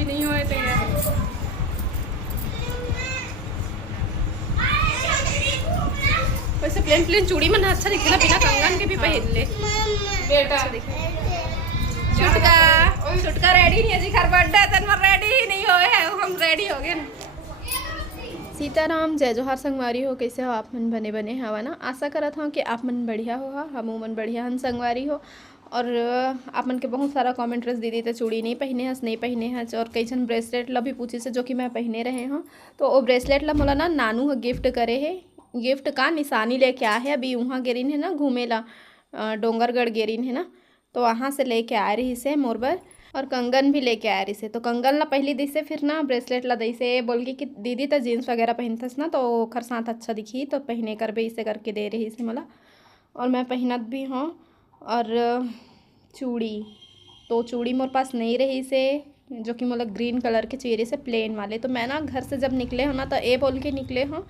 अभी नहीं हुए तैयार। वैसे प्लेन प्लेन चूड़ी में ना अच्छा दिखे ना, बिना कंगन के भी पहन ले बेटा। छुटका रेडी नहीं है जी, घर बर्थडे तन रेडी नहीं होए है, हम रेडी हो गए। सीताराम जय जोहार संगवारी हो, कैसे हो आप मन? बने बने हवा ना। आशा करत हूँ कि आप मन बढ़िया हो, हम मन बढ़िया हन संगवारी हो। और आप मन के बहुत सारा कमेंट रस दीदी तो चूड़ी नहीं पहने हस, नहीं पहने हस, और कई जन ब्रेसलेट ला भी पूछे से जो कि मैं पहने रहे हूँ। तो वो ब्रेसलेट ला मोला ना नानू ह गिफ्ट करे है, गिफ्ट का निशानी लेके आए है। अभी वहाँ गेरिन है ना घूमे ला, डोंगरगढ़ गेरिन है ना, तो वहाँ से लेके आ रही से मोर बर। और कंगन भी लेके आ रही से, तो कंगन ला पहली दी से, फिर ना ब्रेसलेट ला दी से। बोल के कि दीदी तो जीन्स वगैरह पहनतस ना, तो ओखर साथ अच्छा दिखी, तो पहने कर भी इसे करके दे रही से मला। और मैं पहनत भी हूँ। और चूड़ी तो चूड़ी मोर पास नहीं रही से, जो कि मतलब ग्रीन कलर के चाहिए से, प्लेन वाले। तो मैं ना घर से जब निकले हो ना, तो ये बोल के निकले हूँ,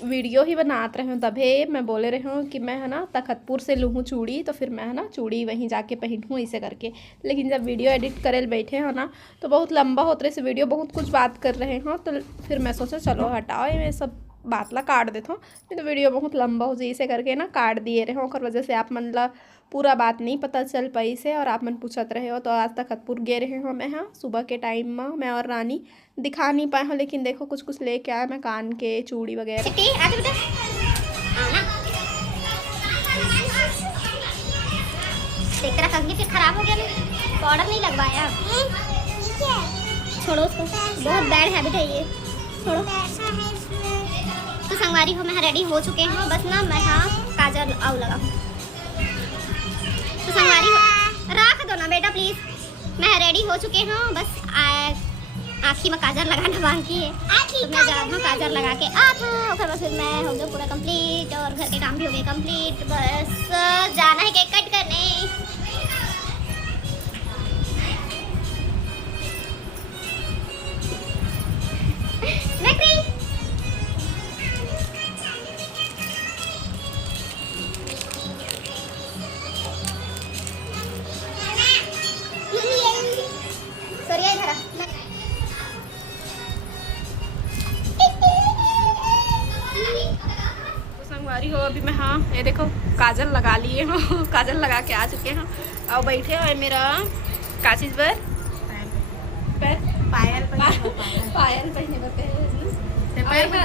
वीडियो ही बनाते रहे हूँ, तभी मैं बोले रही हूँ कि मैं है ना तखतपुर से लूँ चूड़ी, तो फिर मैं है ना चूड़ी वहीं जाके पहनूँ इसे करके। लेकिन जब वीडियो एडिट करे बैठे हो ना, तो बहुत लंबा होते रहे से वीडियो, बहुत कुछ बात कर रहे हो, तो फिर मैं सोचा चलो हटाओ ये सब बात ला काट देता हूँ, नहीं तो वीडियो बहुत लंबा हो जाए, इसे करके ना काट दिए रहे हो। और वजह से आप मन ला पूरा बात नहीं पता चल पाई से, और आप मन पूछत रहे हो। तो आज तखतपुर गए रहे हो मैं, हाँ सुबह के टाइम में मैं और रानी दिखा नहीं पाए हो, लेकिन देखो कुछ कुछ लेके आया मैं, कान के चूड़ी वगैरह। तेरा कंघी फिर खराब हो गया ना, पाउडर नहीं लगवाया। छोड़ो उसको, बहुत बैड हैबिट है ये, छोड़ो। तो संगवारी हो मैं रेडी हो चुके हैं, बस ना मैं हाँ काजल आऊ लगा। तो संगवारी हो रख दो ना बेटा प्लीज, मैं रेडी हो चुके हैं, बस आँखी में काजल लगाना बाकी है। तो मैं जा रहा काजल लगा के आता, फिर बस मैं हो गया पूरा कंप्लीट, और घर के काम भी हो गए कंप्लीट, बस जाना है केक कट करने। संगवारी हो अभी मैं, हाँ ये देखो काजल लगा लिए हो, काजल लगा के आ चुके हैं। और बैठे हो मेरा काचिज पर पायल पहने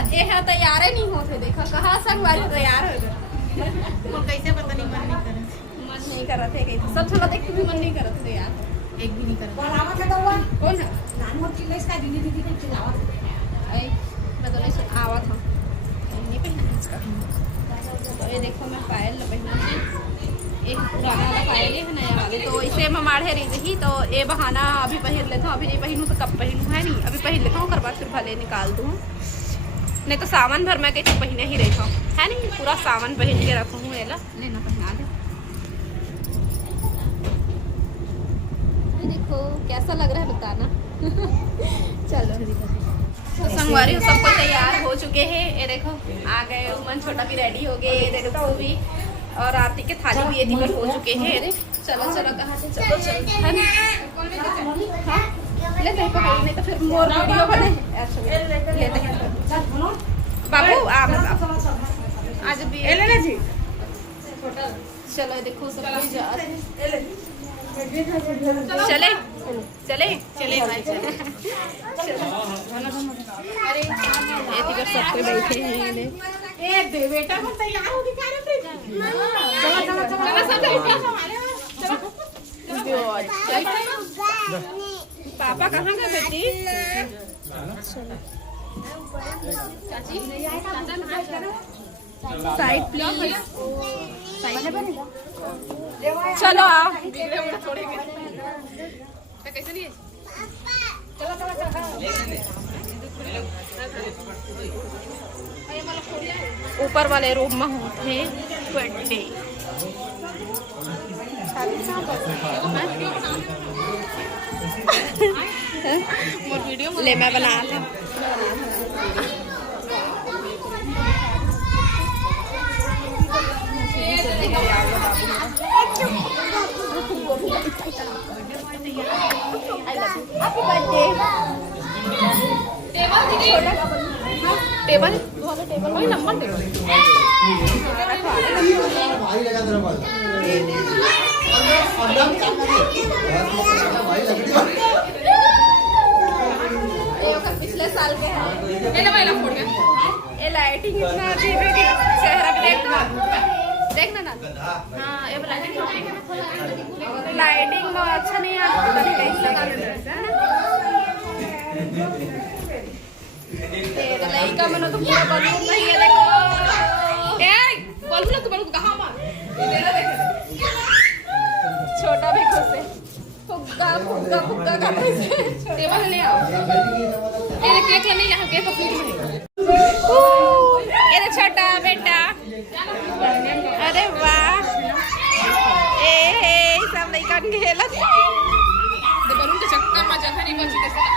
ये है, तैयार ही नहीं होते। देखो कहाँ संगवारी तैयार हो गए, कैसे पता नहीं, मन नहीं कर रहे थे, सब थोड़ा देख के भी मन नहीं कर रहे थे यार, एक भी नहीं कर। कौन है मैं तो नहीं आवा था, नहीं पहना इसका। तो ये देखो मैं पायल पहना, एक पुराना वाला पायल है, नया वाले, तो इसे मैं माढ़े रही थी, तो ये बहाना अभी पहन लेता हूँ। अभी नहीं पहनूँ तो कब पहनूँ, है नहीं, अभी पहन लेता हूँ, कर बाद फिर भले निकाल दूँ, नहीं तो सावन भर मैं कैसे पहने ही रहता हूँ, है नहीं, पूरा सावन पहन के रखूँ हूँ। एला लेना पहना दे, देखो कैसा लग रहा है बताना। चलो तो संगवारी हो सबको तैयार हो चुके हैं, ये देखो आ गए, उमन छोटा भी रेडी हो गए, ये देखो वो भी, और आरती के थाली भी ये दिवर हो चुके हैं। चलो चलो कहाँ से, चलो चलो ले दे पकड़, नहीं तो फिर मोर वीडियो बने। बाबू आप आज भी चलो ये देखो सब चले चले चले भाई चले। अरे ये दिवर सब पे बैठे हैं, ये दे बेटा को तैयार हो दिखा रहे थे, चलो पापा कहाँ गए बेटी? चाची साइड प्लीज, चलो आओ कैसे लिए, ऊपर वाले रूम में होते बर्थडे। ले मैं बना ला, हैप्पी बर्थडे। छोटा टेबल वाला टेबल वही लंबा टेबल भाई लगा तेरा बाल पिछले साल के है ये ना वाला फोड़ गया ये लाइटिंग इतना अजीब है कि चेहरा पे देखना ना हाँ ये लाइटिंग बहुत अच्छा नहीं आता पता नहीं कैसा कैलेंडर है तेरा लड़का मनो तो पूरा बलून नहीं है देखो ए बलून ना तू बलून कहां मार तेरा देख छोटा भी खुश है फुग्गा फुग्गा फुग्गा कर रही है टेबल ले आओ ये केक ले ले केक पकड़ ये छोटा बेटा अरे वाह ए सब लड़का खेलत बलून के चक्कर में जगह नहीं बची कैसे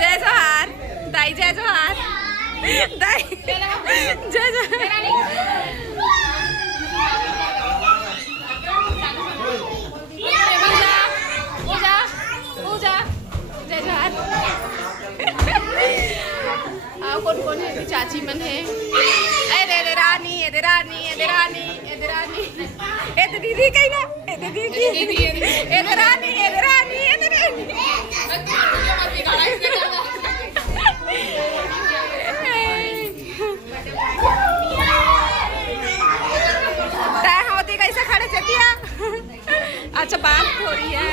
जय जोहार दाई जय जोहार पूजा पूजा जय जोहार कौन कौन है चाची मन है अरे रानी ये रानी ये रानी ये रानी ये दीदी कहीं ना ये दीदी ये रानी ये रानी ये रानी होती कैसे खड़े चटिया अच्छा बात हो रही है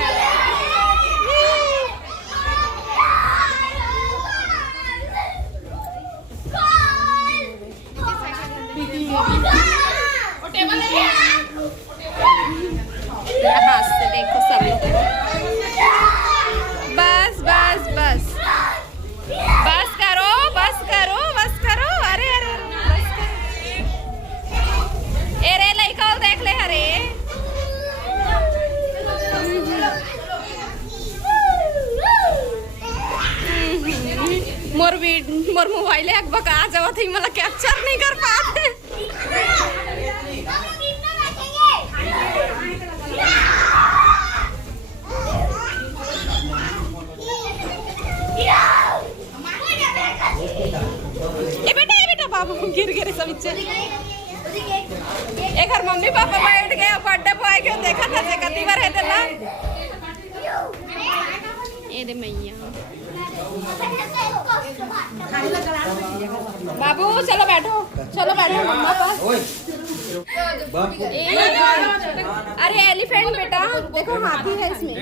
हाथ से देखो सब लोग बस बस बस बस करो बस करो बस करो अरे अरे बस करो अरे लड़का देख ले अरे मोर मोबाइल एक बका जावा थी मला कैप्चर नहीं कर पाते ए बेटा बाबू गिर गिर सब इच्छे एक घर मम्मी पापा बैठ गए बर्थडे बॉय के देखा था जे कती बार है ना ये दे मैया बाबू चलो बैठो मम्मा पास अरे एलिफेंट बेटा देखो हाथी है इसमें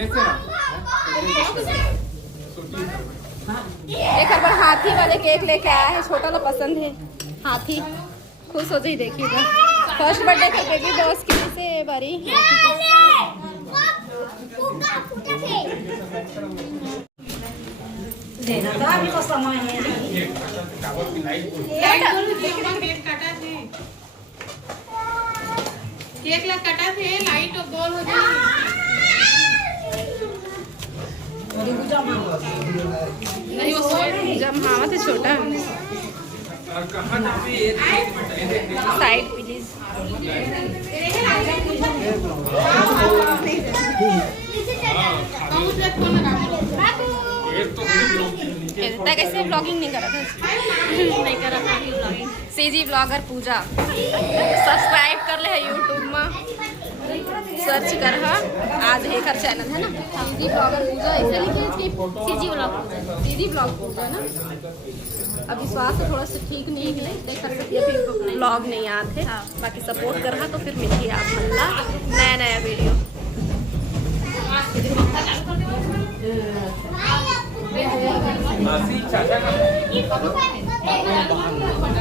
एक बार हाथी वाले केक लेके आया है छोटा ला पसंद है हाथी खुश हो जाए देखिएगा फर्स्ट बर्थडे के बेबी दोस्त की से बारी देना तो अभी तो समय है केक ला कटा थे लाइट और गोल हो जाए नहीं वो जब हाँ थे छोटा साइड प्लीज कैसे ब्लॉगिंग नहीं करा था नहीं करा था ब्लॉगिंग सीजी ब्लॉगर पूजा सब्सक्राइब कर ले यूट्यूब में सर्च कर आज एक चैनल है ना सीजी ब्लॉगर पूजा ऐसे लिखे सीजी ब्लॉग पूजा ना अब विश्वास तो थोड़ा सा ठीक नहीं है देख सकती है फिर ब्लॉग नहीं आते बाकी सपोर्ट कर रहा तो फिर मिलिए आप मल्ला नया वीडियो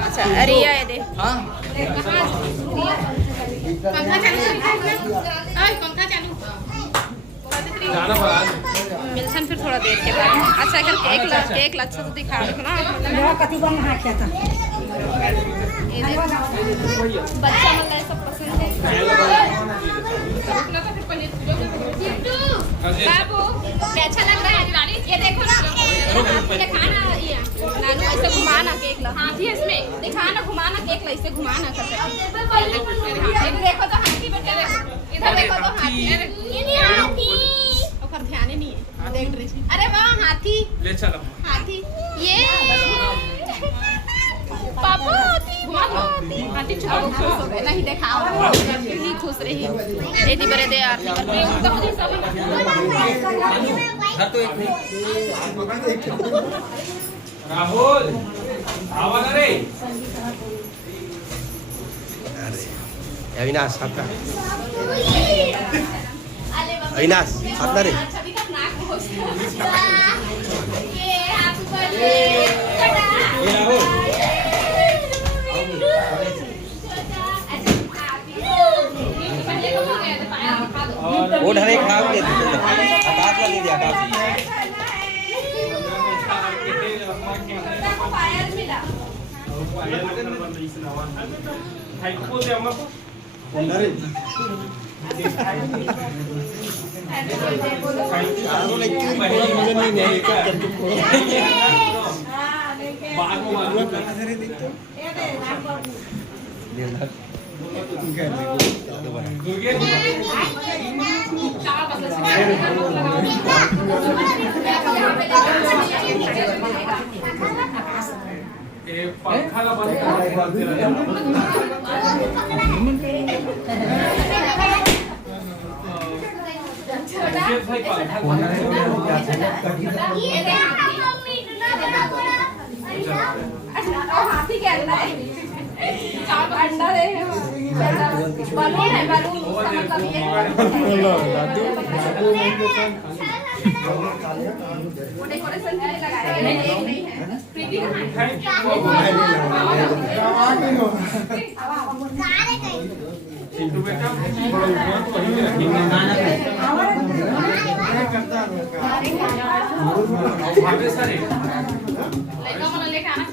अच्छा रिया है दे मिलसन फिर थोड़ा देर के बाद अच्छा अगर केक अच्छा से दिखा दो ना बच्चा मतलब सब पसंद है बाबू कैसा लग रहा है ये देखो ना दिखा ना ये नानू ऐसे घुमा ना केक ला हाथी है इसमें दिखा ना घुमा ना केक ला इससे घुमा ना कर देखो तो हाथी बेटा देखो इधर देखो तो हाथी ये नहीं हाथी और ध्यान ही नहीं है देख रही अरे वाह हाथी ले चलो हाथी ये पापा घुमा हाथी छुपा खुश हो गए नहीं दिखाओ नहीं खुश रही एदी बरे दे यार राहुल आवाज रे अविनाश आपका अविनाश आपका रे वो ढरे खाओ दे आकाश ला दे दिया आकाश पंखा बंद हाथी क्या अंडा है अंडा है बलून है बलून मतलब ये वो डेकोरेशन के लिए लगाया नहीं है प्रीति चिंटू बेटा सारे लड़का वाला लेके आना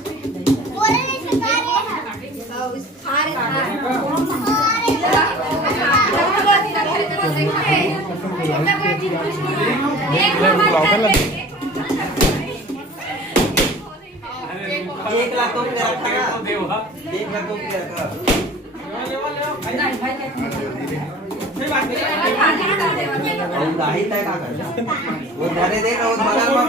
एक लाख तो क्या रखा देवा 1 लाख तो क्या रखा और दाही तय का कर वो धरे दे और बगल में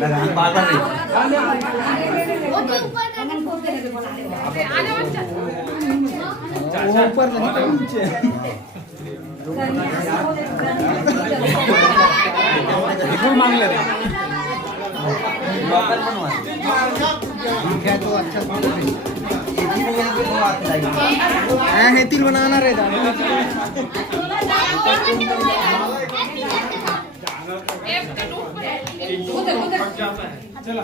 लगा बादल नहीं चाचा ऊपर नीचे देखो मांग ले रहे लोकल बनवा है तो अच्छा इसी में यहाँ पे बात चाहिए है तिल बनाना रे चला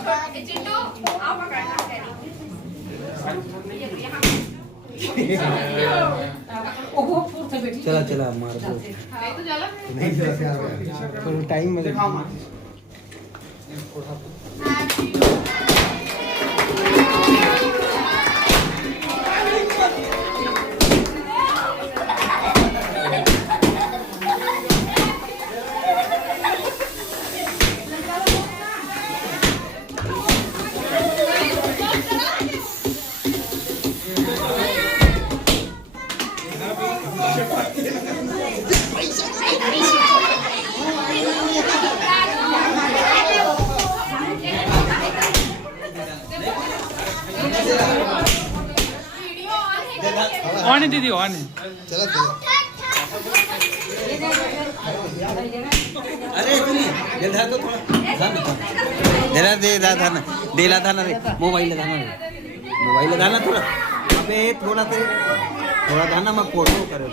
चला चला मार दो नहीं तो टाइम में ऑन है दीदी ऑन है चला चला अरे सुनिए जल्दी तो थोड़ा जरा दे था ना देला था ना रे मोबाइल लगाना रे मोबाइल लगाना थोड़ा अबे थोड़ा तेरे थोड़ा गाना मैं फोटो करे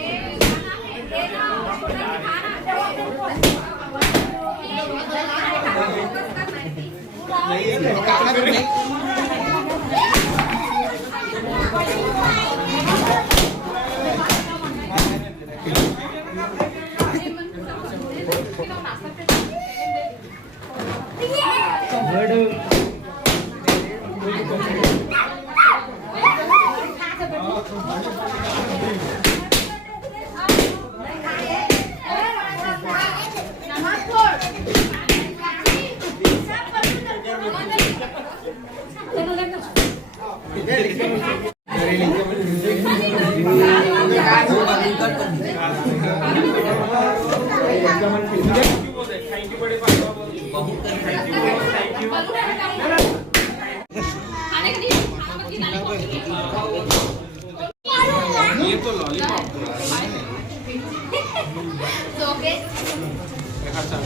ये तो लॉलीपॉप अच्छा